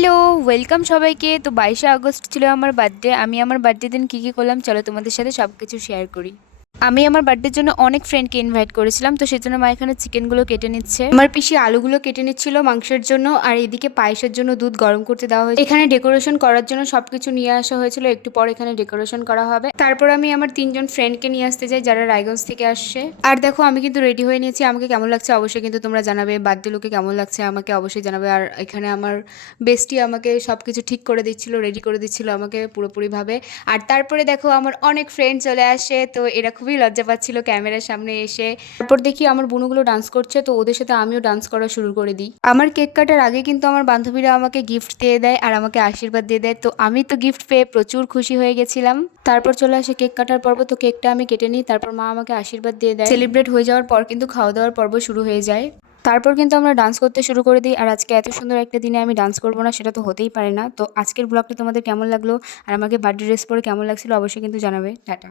Hello, welcome সবাইকে। তো 22শে August ছিল আমার বার্থডে। আমি আমার বার্থডে দিন কী করলাম চলো তোমাদের সাথে সব কিছু শেয়ার করি। আমি আমার বার্থডের জন্য অনেক ফ্রেন্ডকে ইনভাইট করেছিলাম, তো সেজন্য মা এখানে চিকেনগুলো কেটে নিচ্ছে। আমার পিসি আলুগুলো কেটে নিচ্ছিল মাংসের জন্য, আর এদিকে পায়েসের জন্য দুধ গরম করতে দেওয়া হয়েছে। এখানে ডেকোরেশন করার জন্য সবকিছু নিয়ে আসা হয়েছিল, একটু পর এখানে ডেকোরেশন করা হবে। তারপর আমি আমার 3জন ফ্রেন্ডকে নিয়ে আসতে যাই যারা রায়গঞ্জ থেকে আসছে। আর দেখো আমি কিন্তু রেডি হয়ে নিয়েছি। আমাকে কেমন লাগছে অবশ্যই কিন্তু তোমরা জানাবে, বার্থডে লোকে কেমন লাগছে আমাকে অবশ্যই জানাবে। আর এখানে আমার বেস্টি আমাকে সবকিছু ঠিক করে দিচ্ছিল, রেডি করে দিচ্ছিল আমাকে পুরোপুরিভাবে। আর তারপরে দেখো আমার অনেক ফ্রেন্ড চলে আসে, তো এরা খুবই লজ্জা পাচ্ছিল ক্যামেরার সামনে এসে। তারপর দেখি আমার বুনুগুলো ডান্স করছে, তো ওদের সাথে আমিও ডান্স করা শুরু করে দিই। আমার কেক কাটার আগে কিন্তু আমার বান্ধবীরা আমাকে গিফট দিয়ে দেয় আর আমাকে আশীর্বাদ দিয়ে দেয়, তো আমি তো গিফট পেয়ে প্রচুর খুশি হয়ে গেছিলাম। তারপর চলে আসে কেক কাটার পর্ব, তো কেকটা আমি কেটে নিই। তারপর মা আমাকে আশীর্বাদ দিয়ে দেয়। সেলিব্রেট হয়ে যাওয়ার পর কিন্তু খাওয়া দাওয়ার পর্ব শুরু হয়ে যায়। তারপর কিন্তু আমরা ডান্স করতে শুরু করে দিই। আর আজকে এত সুন্দর একটা দিনে আমি ডান্স করবো না সেটা তো হতেই পারে না। তো আজকের ব্লগটা তোমাদের কেমন লাগলো আর আমাকে বার্থডে ড্রেস পরে কেমন লাগছিল অবশ্যই কিন্তু জানাবে। টাটা।